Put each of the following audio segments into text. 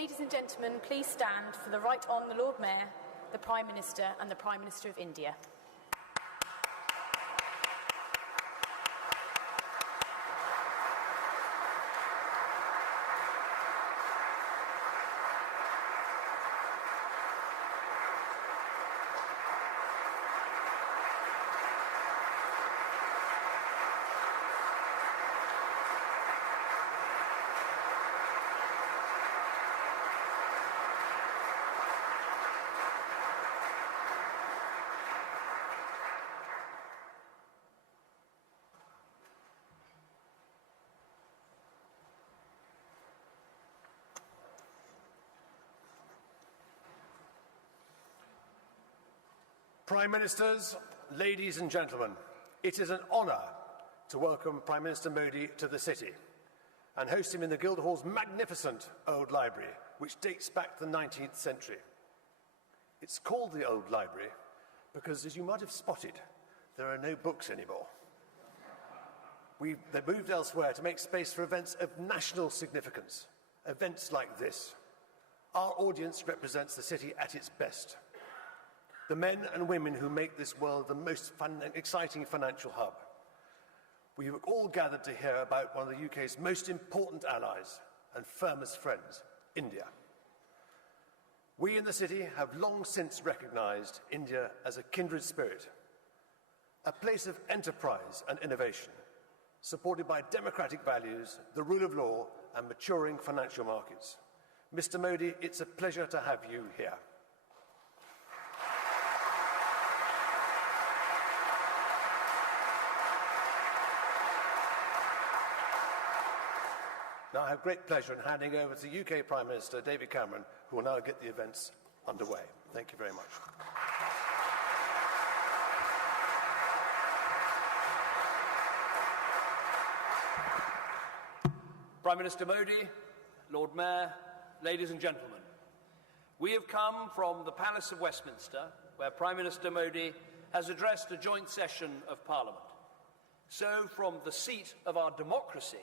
ladies and gentlemen, please stand for the Right Hon. The Lord Mayor, the Prime Minister and the Prime Minister of India. Prime Ministers, ladies and gentlemen, it is an honour to welcome Prime Minister Modi to the city and host him in the Guildhall's magnificent old library, which dates back to the 19th century. It's called the Old Library because, as you might have spotted, there are no books anymore. They moved elsewhere to make space for events of national significance, events like this. Our audience represents the city at its best. The men and women who make this world the most exciting financial hub. We have all gathered to hear about one of the UK's most important allies and firmest friends, India. We in the city have long since recognised India as a kindred spirit, a place of enterprise and innovation, supported by democratic values, the rule of law and maturing financial markets. Mr. Modi, it's a pleasure to have you here. Now I have great pleasure in handing over to the UK Prime Minister, David Cameron, who will now get the events underway. Thank you very much. Prime Minister Modi, Lord Mayor, ladies and gentlemen, we have come from the Palace of Westminster, where Prime Minister Modi has addressed a joint session of Parliament. So, from the seat of our democracy,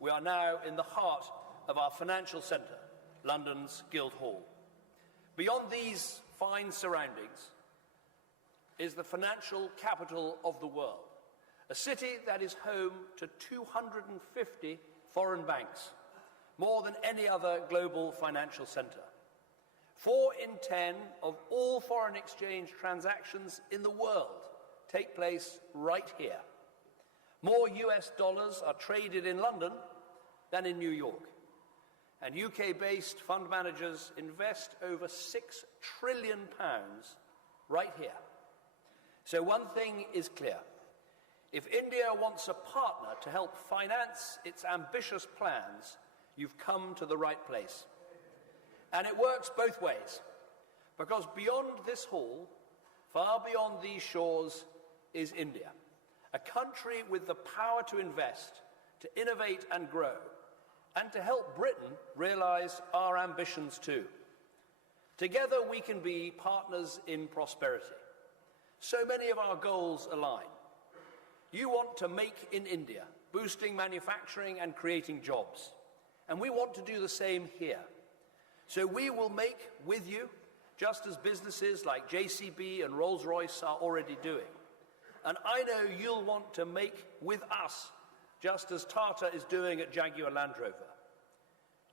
we are now in the heart of our financial centre, London's Guildhall. Beyond these fine surroundings is the financial capital of the world, a city that is home to 250 foreign banks, more than any other global financial centre. 4 in 10 of all foreign exchange transactions in the world take place right here. More US dollars are traded in London than in New York. And UK-based fund managers invest over £6 trillion right here. So one thing is clear. If India wants a partner to help finance its ambitious plans, you've come to the right place. And it works both ways, because beyond this hall, far beyond these shores, is India, a country with the power to invest, to innovate and grow, and to help Britain realise our ambitions too. Together we can be partners in prosperity. So many of our goals align. You want to make in India, boosting manufacturing and creating jobs. And we want to do the same here. So we will make with you, just as businesses like JCB and Rolls-Royce are already doing. And I know you'll want to make with us, just as Tata is doing at Jaguar Land Rover.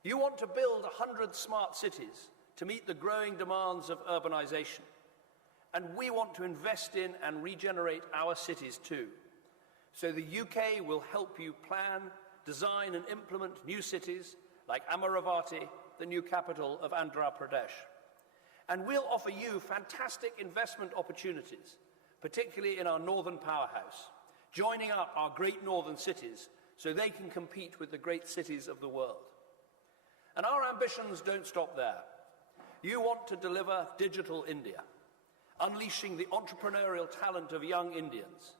You want to build 100 smart cities to meet the growing demands of urbanisation. And we want to invest in and regenerate our cities too. So the UK will help you plan, design and implement new cities like Amaravati, the new capital of Andhra Pradesh. And we'll offer you fantastic investment opportunities, particularly in our northern powerhouse, joining up our great northern cities so they can compete with the great cities of the world. And our ambitions don't stop there. You want to deliver digital India, unleashing the entrepreneurial talent of young Indians.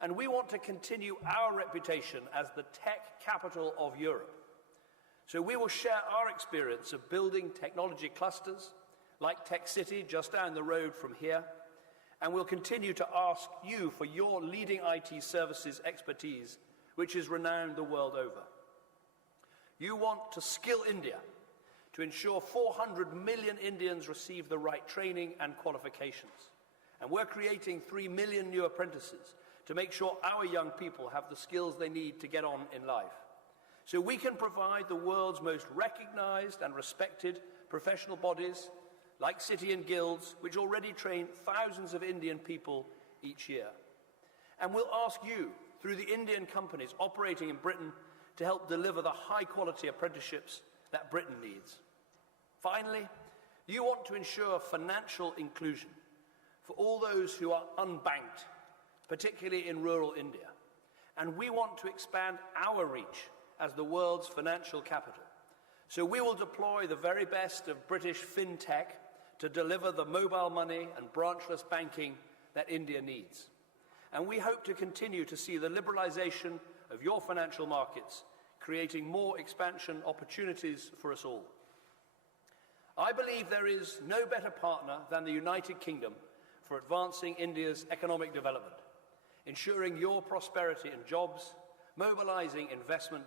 And we want to continue our reputation as the tech capital of Europe. So we will share our experience of building technology clusters, like Tech City just down the road from here, and we'll continue to ask you for your leading IT services expertise, which is renowned the world over. You want to skill India to ensure 400 million Indians receive the right training and qualifications. And we're creating 3 million new apprentices to make sure our young people have the skills they need to get on in life. So we can provide the world's most recognized and respected professional bodies, like City and Guilds, which already train thousands of Indian people each year. And we'll ask you, through the Indian companies operating in Britain, to help deliver the high-quality apprenticeships that Britain needs. Finally, you want to ensure financial inclusion for all those who are unbanked, particularly in rural India. And we want to expand our reach as the world's financial capital. So we will deploy the very best of British fintech to deliver the mobile money and branchless banking that India needs. And we hope to continue to see the liberalization of your financial markets, creating more expansion opportunities for us all. I believe there is no better partner than the United Kingdom for advancing India's economic development, ensuring your prosperity and jobs, mobilizing investment,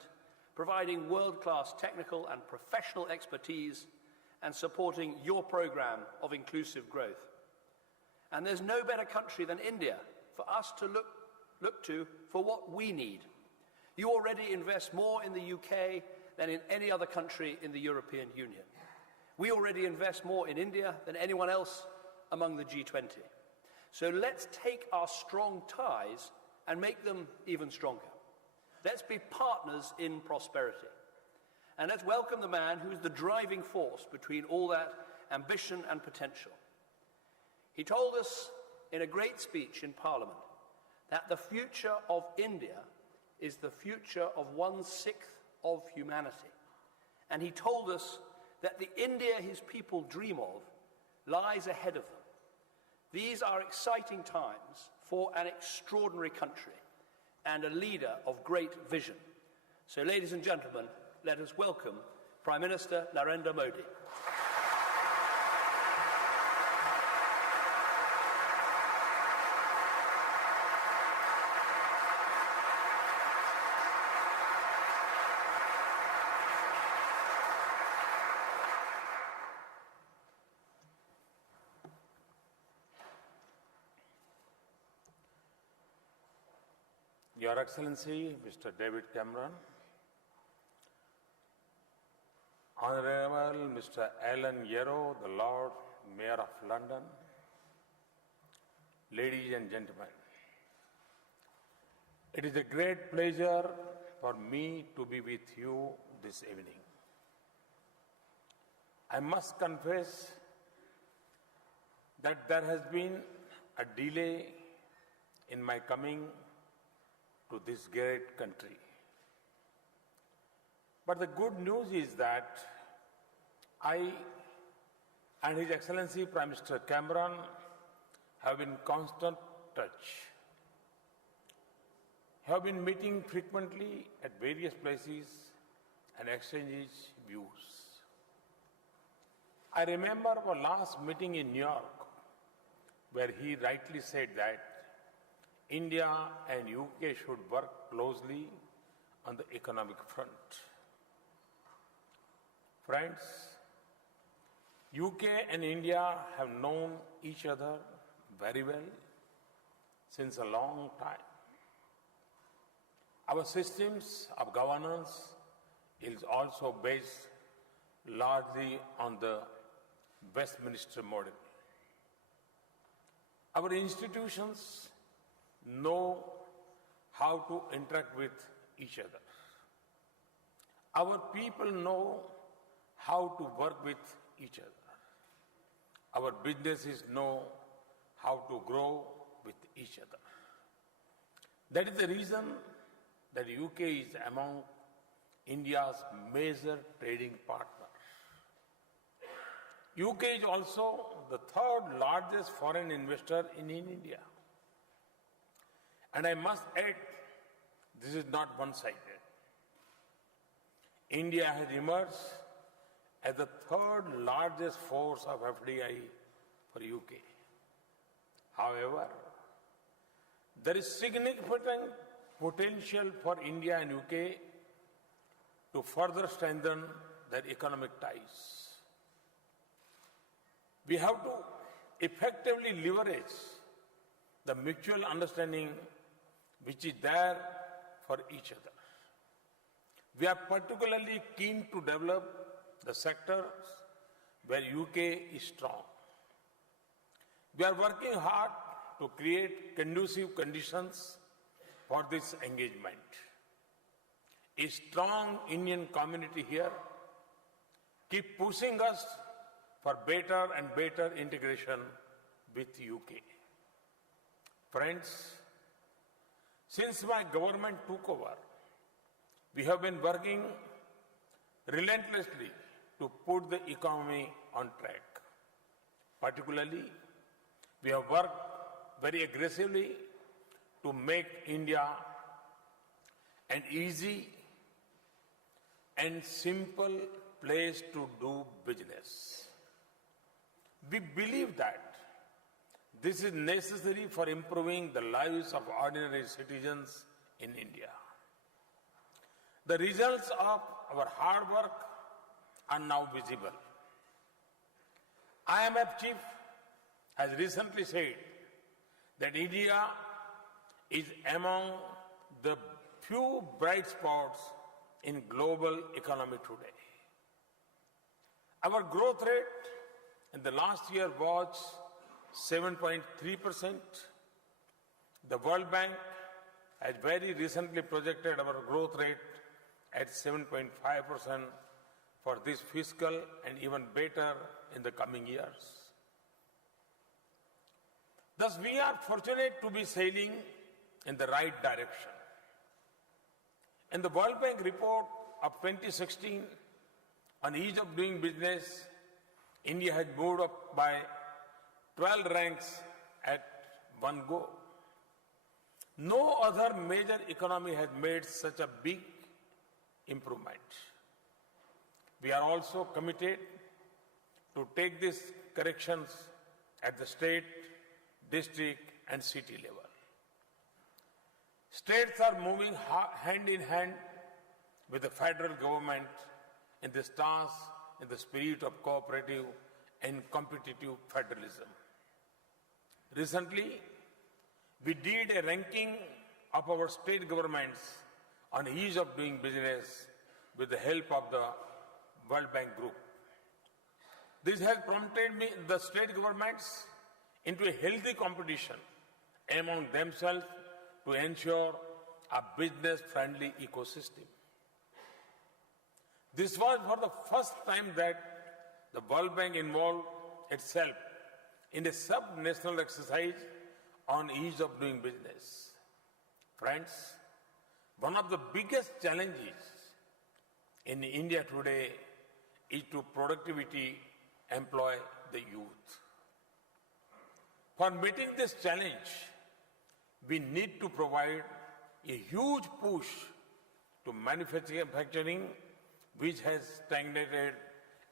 providing world-class technical and professional expertise, and supporting your program of inclusive growth. And there's no better country than India for us to look to for what we need. You already invest more in the UK than in any other country in the European Union. We already invest more in India than anyone else among the G20. So let's take our strong ties and make them even stronger. Let's be partners in prosperity. And let's welcome the man who is the driving force between all that ambition and potential. He told us in a great speech in Parliament that the future of India is the future of 1/6 of humanity. And he told us that the India his people dream of lies ahead of them. These are exciting times for an extraordinary country and a leader of great vision. So, ladies and gentlemen, let us welcome Prime Minister Narendra Modi. Your Excellency, Mr. David Cameron, Honorable Mr. Alan Yarrow, the Lord Mayor of London, ladies and gentlemen, it is a great pleasure for me to be with you this evening. I must confess that there has been a delay in my coming to this great country. But the good news is that I and His Excellency Prime Minister Cameron have been in constant touch, have been meeting frequently at various places and exchanging views. I remember our last meeting in New York, where he rightly said that India and UK should work closely on the economic front. Friends, UK and India have known each other very well since a long time. Our systems of governance is also based largely on the Westminster model. Our institutions know how to interact with each other. Our people know how to work with each other. Our businesses know how to grow with each other. That is the reason that UK is among India's major trading partners. UK is also the third largest foreign investor in India. And I must add, this is not one-sided. India has emerged as the third largest force of FDI for UK. However, there is significant potential for India and UK to further strengthen their economic ties. We have to effectively leverage the mutual understanding which is there for each other. We are particularly keen to develop the sectors where UK is strong. We are working hard to create conducive conditions for this engagement. A strong Indian community here keep pushing us for better and better integration with UK. Friends, since my government took over, we have been working relentlessly to put the economy on track. Particularly, we have worked very aggressively to make India an easy and simple place to do business. We believe that this is necessary for improving the lives of ordinary citizens in India. The results of our hard work are now visible. IMF chief has recently said that India is among the few bright spots in global economy today. Our growth rate in the last year was 7.3%. The World Bank has very recently projected our growth rate at 7.5% for this fiscal and even better in the coming years. Thus, we are fortunate to be sailing in the right direction. In the World Bank report of 2016 on ease of doing business, India has moved up by 12 ranks at one go. No other major economy has made such a big improvement. We are also committed to take these corrections at the state, district and city level. States are moving hand in hand with the federal government in this task in the spirit of cooperative and competitive federalism. Recently, we did a ranking of our state governments on ease of doing business with the help of the World Bank Group. This has prompted the state governments into a healthy competition among themselves to ensure a business-friendly ecosystem. This was for the first time that the World Bank involved itself in a sub-national exercise on ease of doing business. Friends, one of the biggest challenges in India today is to productivity employ the youth. For meeting this challenge, we need to provide a huge push to manufacturing, which has stagnated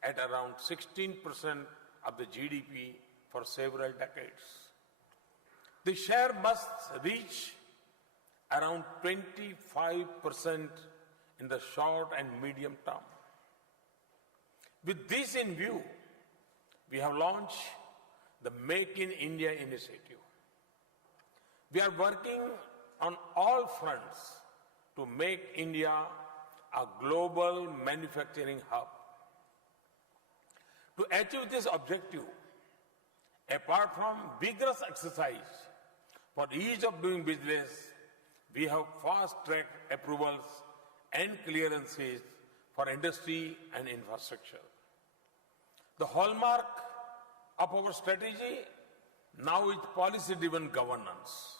at around 16% of the GDP for several decades. The share must reach around 25% in the short and medium term. With this in view, we have launched the Make in India initiative. We are working on all fronts to make India a global manufacturing hub. To achieve this objective, apart from vigorous exercise for ease of doing business, we have fast-tracked approvals and clearances for industry and infrastructure. The hallmark of our strategy now is policy-driven governance.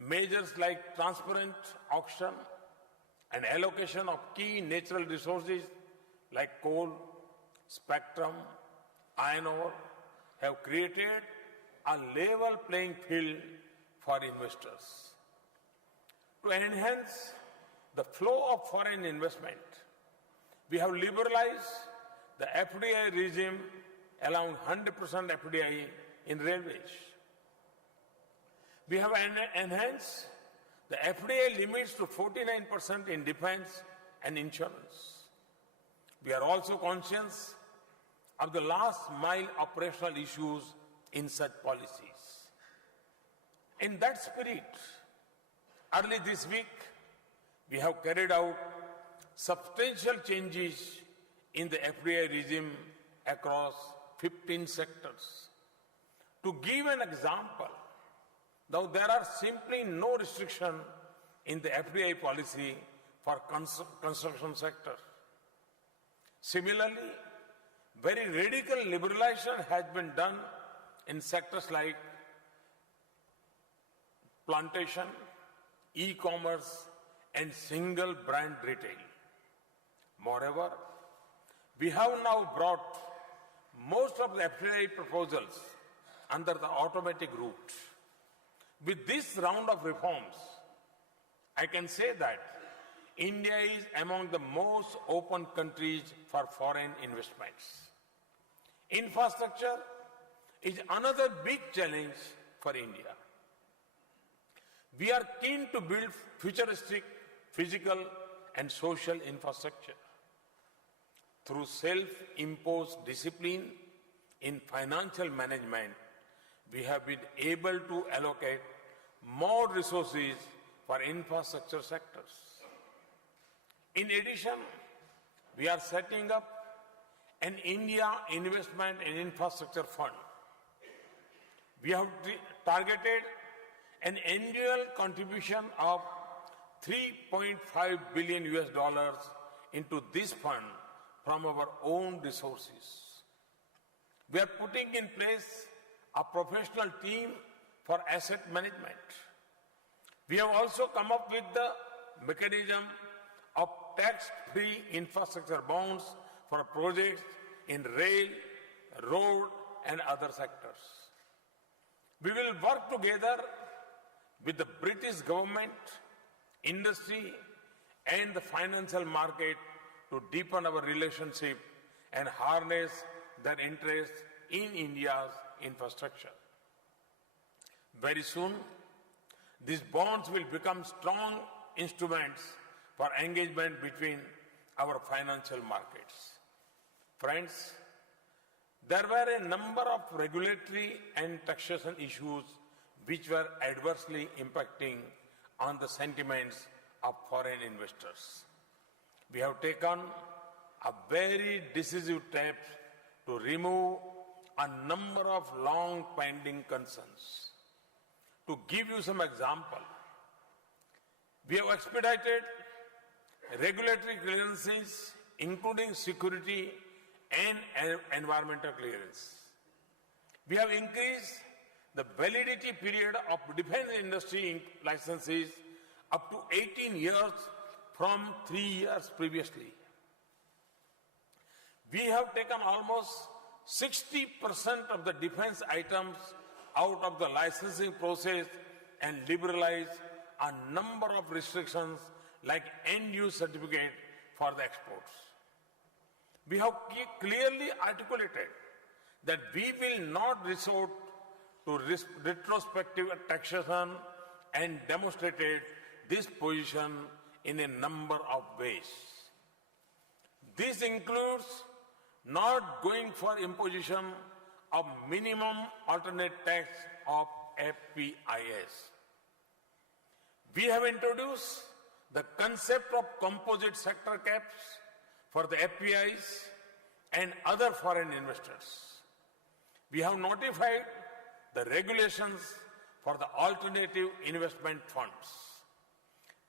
Measures like transparent auction and allocation of key natural resources like coal, spectrum, iron ore have created a level playing field for investors. To enhance the flow of foreign investment, we have liberalized the FDI regime, allowing 100% FDI in railways. We have enhanced the FDI limits to 49% in defense and insurance. We are also conscious of the last mile operational issues in such policies. In that spirit, early this week, we have carried out substantial changes in the FDI regime across 15 sectors. To give an example, now there are simply no restriction in the FDI policy for construction sector. Similarly, very radical liberalization has been done in sectors like plantation, e-commerce, and single brand retail. Moreover, we have now brought most of the FDI proposals under the automatic route. With this round of reforms, I can say that India is among the most open countries for foreign investments. Infrastructure is another big challenge for India. We are keen to build futuristic physical and social infrastructure. Through self-imposed discipline in financial management, we have been able to allocate more resources for infrastructure sectors. In addition, we are setting up an India Investment and Infrastructure Fund. We have targeted an annual contribution of $3.5 billion into this fund from our own resources. We are putting in place a professional team for asset management. We have also come up with the mechanism of tax-free infrastructure bonds for projects in rail, road, and other sectors. We will work together with the British government, industry, and the financial market to deepen our relationship and harness their interest in India's infrastructure. Very soon, these bonds will become strong instruments for engagement between our financial markets. Friends, there were a number of regulatory and taxation issues which were adversely impacting on the sentiments of foreign investors. We have taken a very decisive step to remove a number of long-pending concerns. To give you some example, we have expedited regulatory clearances, including security and environmental clearance. We have increased the validity period of defense industry licenses up to 18 years from 3 years previously. We have taken almost 60% of the defense items out of the licensing process and liberalized a number of restrictions like end-use certificate for the exports. We have clearly articulated that we will not resort to retrospective taxation and demonstrated this position in a number of ways. This includes not going for imposition of minimum alternate tax of FPIS. We have introduced the concept of composite sector caps for the FPIs and other foreign investors. We have notified the regulations for the alternative investment funds.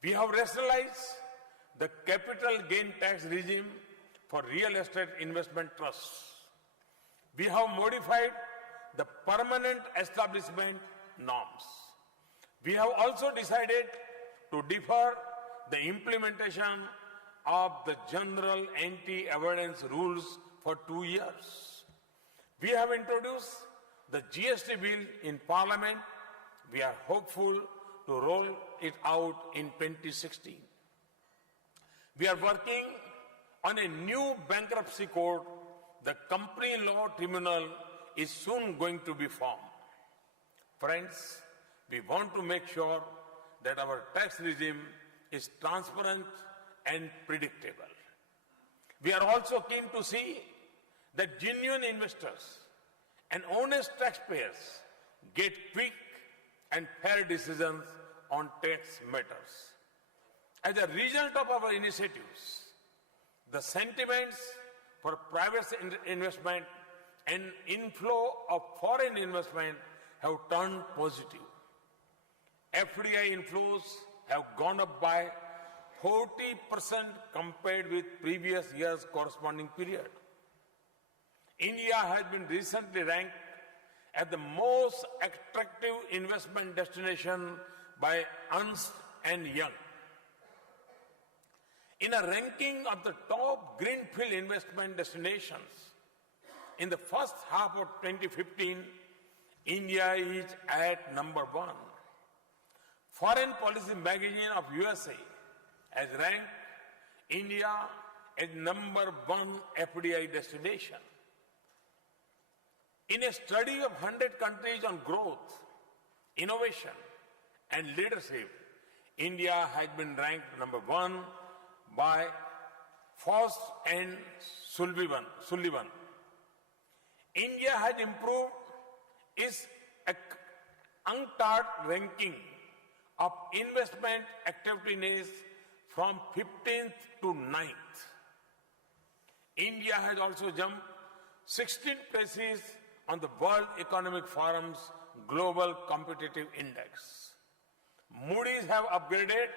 We have rationalized the capital gain tax regime for real estate investment trusts. We have modified the permanent establishment norms. We have also decided to defer the implementation of the general anti-avoidance rules for 2 years. We have introduced the GST bill in Parliament. We are hopeful to roll it out in 2016. We are working on a new bankruptcy code. The company law tribunal is soon going to be formed. Friends, we want to make sure that our tax regime is transparent and predictable. We are also keen to see that genuine investors and honest taxpayers get quick and fair decisions on tax matters. As a result of our initiatives, the sentiments for private investment and inflow of foreign investment have turned positive. FDI inflows have gone up by 40% compared with previous year's corresponding period. India has been recently ranked as the most attractive investment destination by Ernst & Young. In a ranking of the top greenfield investment destinations, in the first half of 2015, India is at number 1. Foreign Policy magazine of USA has ranked India as number 1 FDI destination. In a study of 100 countries on growth, innovation, and leadership, India has been ranked number 1 by Frost and Sullivan. India has improved its UNCTAD ranking of investment activities from 15th to 9th. India has also jumped 16 places on the World Economic Forum's Global Competitive Index. Moody's have upgraded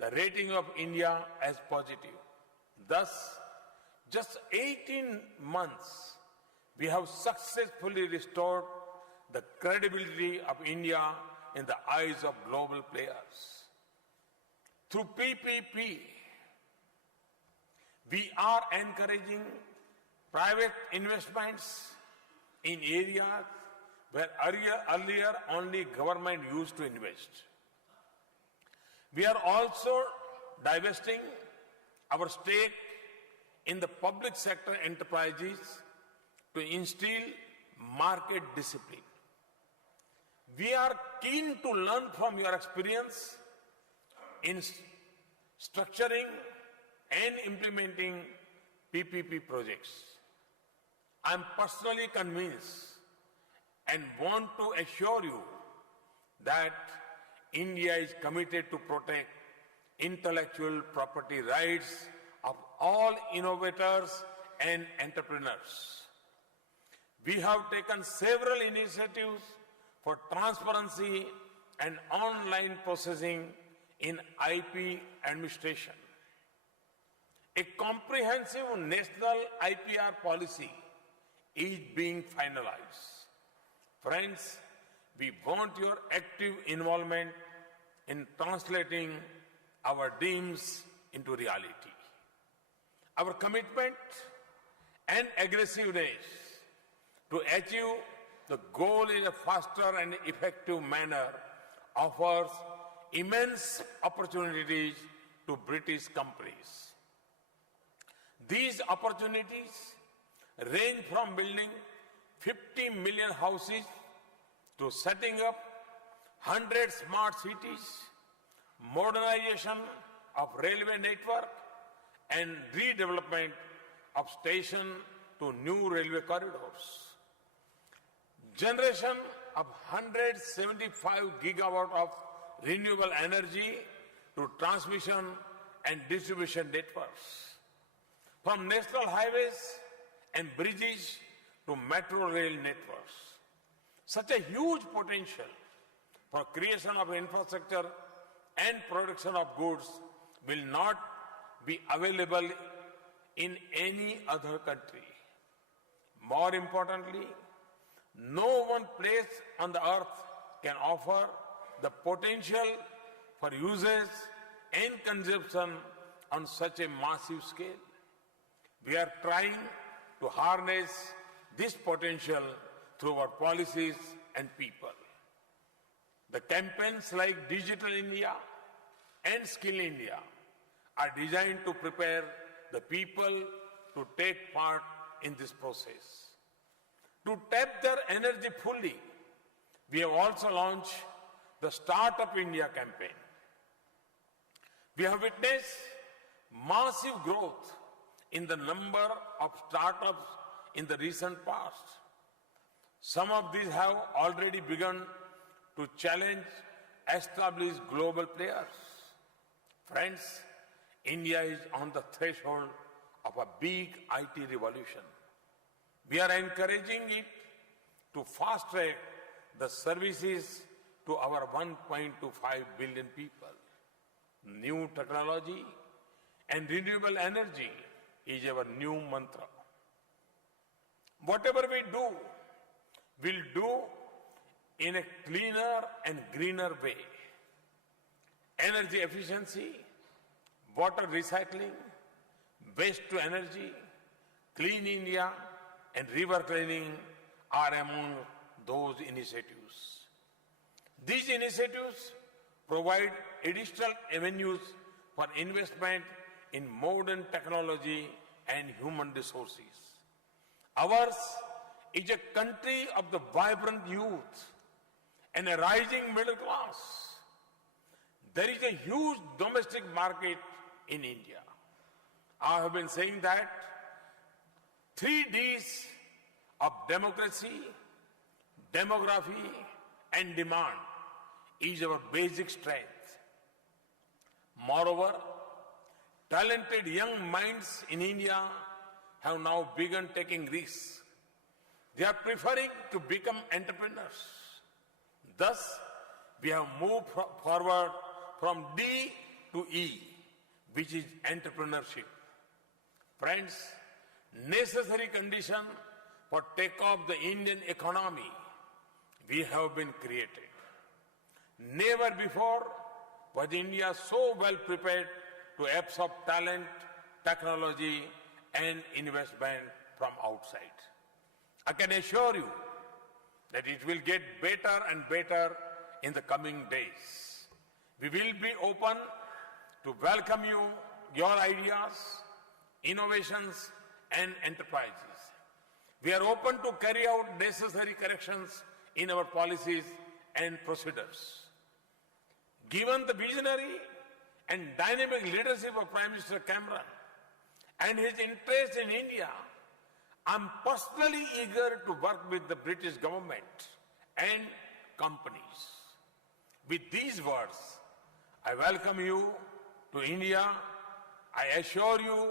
the rating of India as positive. Thus, just 18 months, we have successfully restored the credibility of India in the eyes of global players. Through PPP, we are encouraging private investments in areas where earlier only government used to invest. We are also divesting our stake in the public sector enterprises to instill market discipline. We are keen to learn from your experience in structuring and implementing PPP projects. I am personally convinced and want to assure you that India is committed to protect intellectual property rights of all innovators and entrepreneurs. We have taken several initiatives for transparency and online processing in IP administration. A comprehensive national IPR policy is being finalized. Friends, we want your active involvement in translating our dreams into reality. Our commitment and aggressiveness to achieve the goal in a faster and effective manner offers immense opportunities to British companies. These opportunities range from building 50 million houses to setting up 100 smart cities, modernization of railway network, and redevelopment of stations to new railway corridors. Generation of 175 gigawatt of renewable energy to transmission and distribution networks. From national highways and bridges to metro rail networks. Such a huge potential for creation of infrastructure and production of goods will not be available in any other country. More importantly, no one place on the earth can offer the potential for usage and consumption on such a massive scale. We are trying to harness this potential through our policies and people. The campaigns like Digital India and Skill India are designed to prepare the people to take part in this process. To tap their energy fully, we have also launched the Startup India campaign. We have witnessed massive growth in the number of startups in the recent past. Some of these have already begun to challenge established global players. Friends, India is on the threshold of a big IT revolution. We are encouraging it to fast-track the services to our 1.25 billion people. New technology and renewable energy is our new mantra. Whatever we do, we'll do in a cleaner and greener way. Energy efficiency, water recycling, waste to energy, clean India, and river cleaning are among those initiatives. These initiatives provide additional avenues for investment in modern technology and human resources. Ours is a country of the vibrant youth and a rising middle class. There is a huge domestic market in India. I have been saying that 3 Ds of democracy, demography, and demand is our basic strength. Moreover, talented young minds in India have now begun taking risks. They are preferring to become entrepreneurs. Thus, we have moved forward from D to E, which is entrepreneurship. Friends, necessary condition for take-off the Indian economy we have been created. Never before was India so well prepared to absorb talent, technology, and investment from outside. I can assure you that it will get better and better in the coming days. We will be open to welcome you, your ideas, innovations, and enterprises. We are open to carry out necessary corrections in our policies and procedures. Given the visionary and dynamic leadership of Prime Minister Cameron and his interest in India, I'm personally eager to work with the British government and companies. With these words, I welcome you to India. I assure you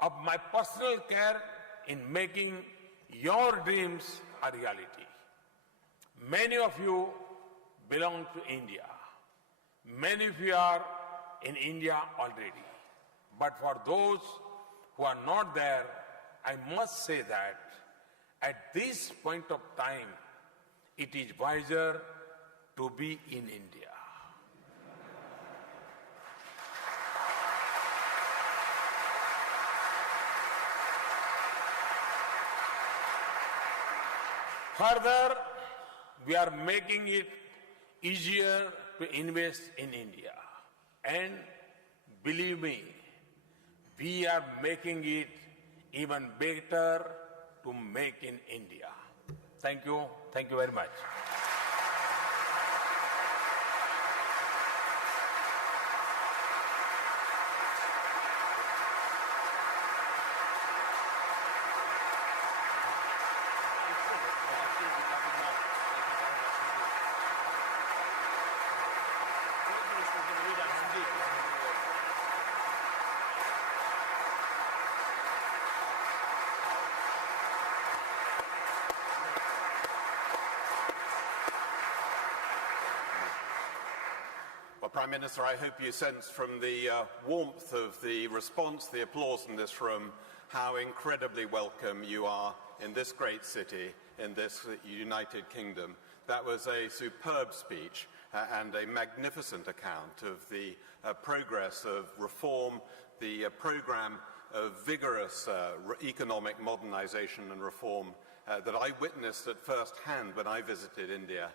of my personal care in making your dreams a reality. Many of you belong to India. Many of you are in India already. But for those who are not there, I must say that at this point of time, it is wiser to be in India. Further, we are making it easier to invest in India. And believe me, we are making it even better to make in India. Thank you. Thank you very much. Well, Prime Minister, I hope you sense from the warmth of the response, the applause in this room, how incredibly welcome you are in this great city, in this United Kingdom. That was a superb speech and a magnificent account of the progress of reform, the program of vigorous economic modernization and reform that I witnessed at first hand when I visited India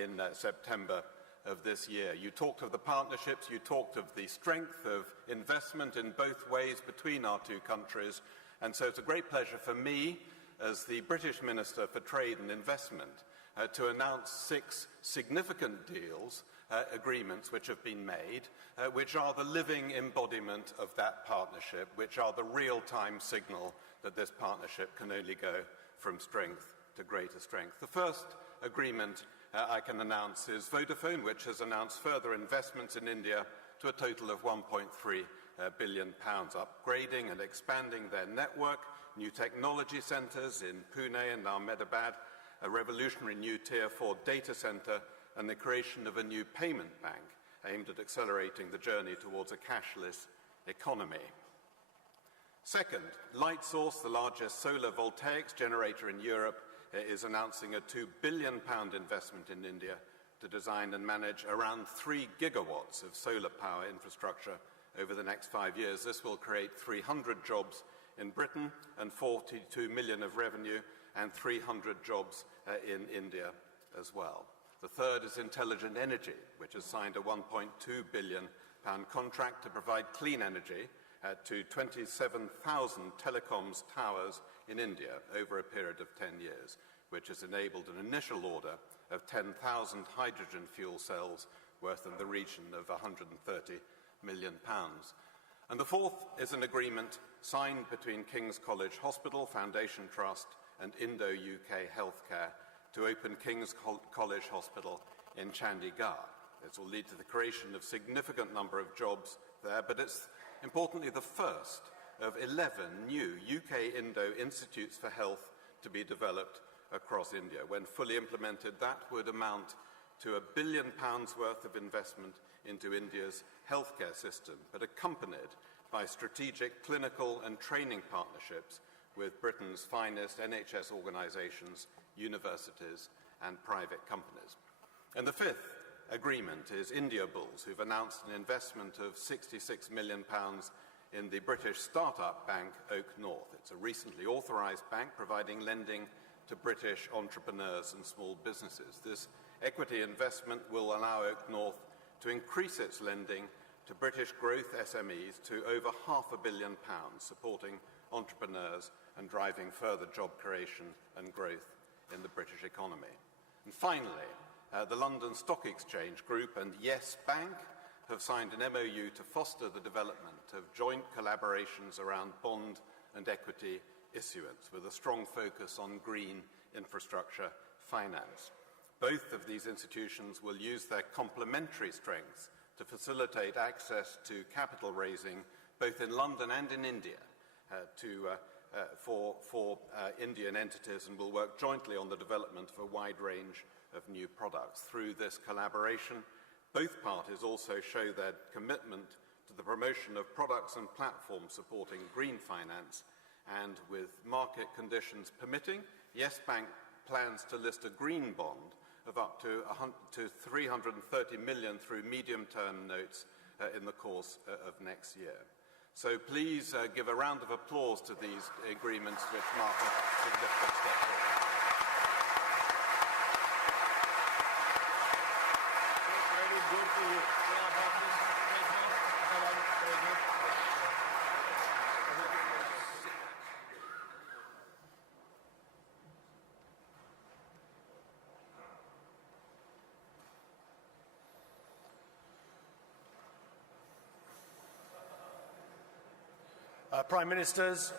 in September of this year. You talked of the partnerships, you talked of the strength of investment in both ways between our two countries, and so it's a great pleasure for me as the British Minister for Trade and Investment to announce 6 significant deals, agreements which have been made, which are the living embodiment of that partnership, which are the real-time signal that this partnership can only go from strength to greater strength. The first agreement I can announce is Vodafone, which has announced further investments in India to a total of £1.3 billion, upgrading and expanding their network, new technology centres in Pune and Ahmedabad, a revolutionary new Tier 4 data centre, and the creation of a new payment bank aimed at accelerating the journey towards a cashless economy. Second, Lightsource, the largest solar voltaics generator in Europe, is announcing a £2 billion investment in India to design and manage around 3 gigawatts of solar power infrastructure over the next 5 years. This will create 300 jobs in Britain and 42 million of revenue and 300 jobs in India as well. The third is Intelligent Energy, which has signed a £1.2 billion contract to provide clean energy to 27,000 telecoms towers in India over a period of 10 years, which has enabled an initial order of 10,000 hydrogen fuel cells worth in the region of £130 million. And the fourth is an agreement signed between King's College Hospital Foundation Trust and Indo-UK Healthcare to open King's College Hospital in Chandigarh. This will lead to the creation of a significant number of jobs there, but it's importantly the first of 11 new UK-Indo Institutes for Health to be developed across India. When fully implemented, that would amount to £1 billion worth of investment into India's healthcare system, but accompanied by strategic clinical and training partnerships with Britain's finest NHS organisations, universities and private companies. And the fifth agreement is Indiabulls, who've announced an investment of £66 million in the British startup bank Oak North. It's a recently authorised bank providing lending to British entrepreneurs and small businesses. This equity investment will allow Oak North to increase its lending to British growth SMEs to over £500 million, supporting entrepreneurs and driving further job creation and growth in the British economy. And finally, the London Stock Exchange Group and Yes Bank have signed an MOU to foster the development of joint collaborations around bond and equity issuance, with a strong focus on green infrastructure finance. Both of these institutions will use their complementary strengths to facilitate access to capital raising both in London and in India for Indian entities, and will work jointly on the development of a wide range of new products. Through this collaboration, both parties also show their commitment to the promotion of products and platforms supporting green finance, and with market conditions permitting, Yes Bank plans to list a green bond of up to 330 million through medium-term notes in the course of next year. So please give a round of applause to these agreements, which mark a significant step forward. Very good to you. Prime Ministers,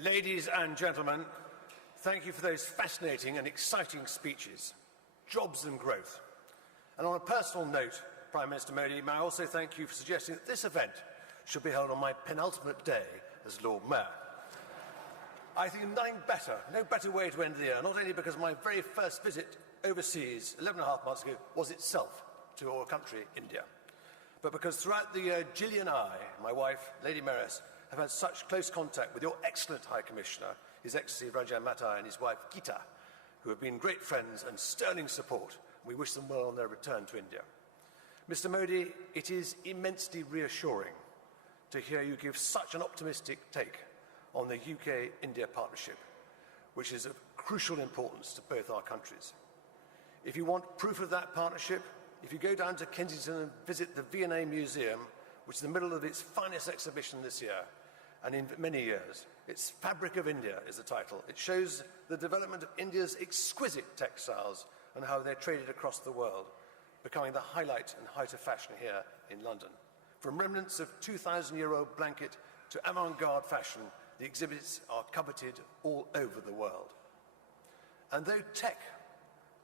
ladies and gentlemen, thank you for those fascinating and exciting speeches. Jobs and growth. And on a personal note, Prime Minister Modi, may I also thank you for suggesting that this event should be held on my penultimate day as Lord Mayor. I think no better way to end the year, not only because my very first visit overseas 11 and a half months ago was itself to your country, India, but because throughout the year, Gillian and I, my wife, Lady Mayoress, have had such close contact with your excellent High Commissioner, His Excellency Rajan Matai, and his wife Geeta, who have been great friends and sterling support. We wish them well on their return to India. Mr. Modi, it is immensely reassuring to hear you give such an optimistic take on the UK-India partnership, which is of crucial importance to both our countries. If you want proof of that partnership, if you go down to Kensington and visit the V&A Museum, which is in the middle of its finest exhibition this year, and in many years. Its Fabric of India is the title. It shows the development of India's exquisite textiles and how they're traded across the world, becoming the highlight and height of fashion here in London. From remnants of 2,000-year-old blanket to avant-garde fashion, the exhibits are coveted all over the world. And though tech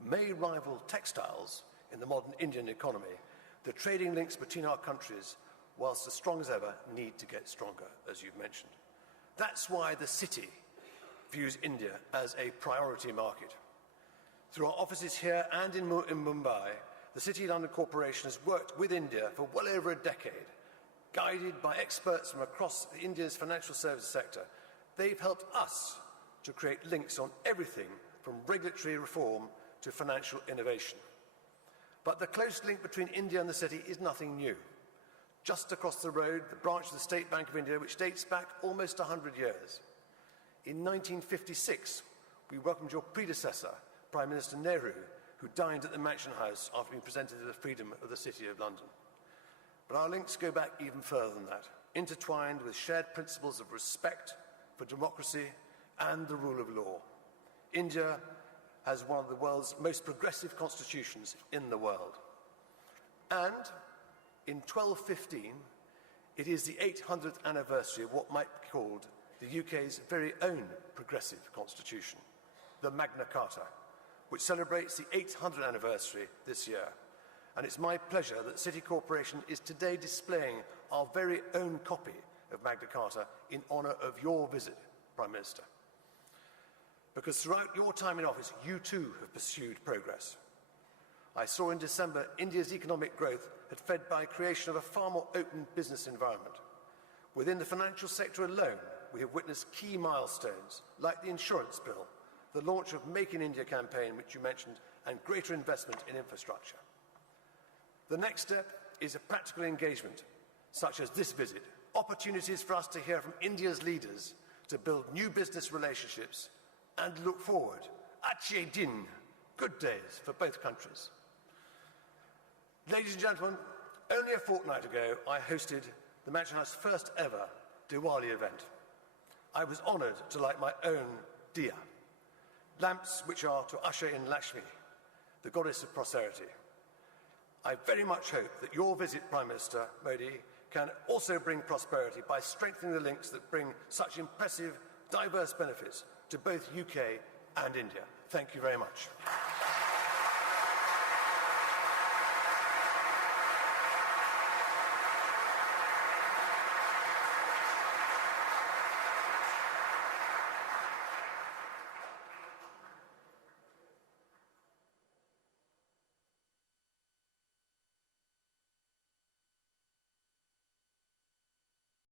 may rival textiles in the modern Indian economy, the trading links between our countries, whilst as strong as ever, need to get stronger, as you've mentioned. That's why the city views India as a priority market. Through our offices here and in Mumbai, the City London Corporation has worked with India for well over a decade. Guided by experts from across India's financial services sector, they've helped us to create links on everything from regulatory reform to financial innovation. But the close link between India and the city is nothing new. Just across the road, the branch of the State Bank of India, which dates back almost 100 years. In 1956, we welcomed your predecessor, Prime Minister Nehru, who dined at the Mansion House after being presented with the freedom of the City of London. But our links go back even further than that, intertwined with shared principles of respect for democracy and the rule of law. India has one of the world's most progressive constitutions in the world. And in 1215, it is the 800th anniversary of what might be called the UK's very own progressive constitution, the Magna Carta, which celebrates the 800th anniversary this year. And it's my pleasure that City Corporation is today displaying our very own copy of Magna Carta in honour of your visit, Prime Minister. Because throughout your time in office, you too have pursued progress. I saw in December India's economic growth had fed by creation of a far more open business environment. Within the financial sector alone, we have witnessed key milestones like the insurance bill, the launch of Make in India campaign, which you mentioned, and greater investment in infrastructure. The next step is a practical engagement, such as this visit, opportunities for us to hear from India's leaders to build new business relationships and look forward, Achhe Din, good days for both countries. Ladies and gentlemen, only a fortnight ago, I hosted the Mansion House's first ever Diwali event. I was honoured to light my own diya, lamps which are to usher in Lakshmi, the goddess of prosperity. I very much hope that your visit, Prime Minister Modi, can also bring prosperity by strengthening the links that bring such impressive, diverse benefits to both UK and India. Thank you very much.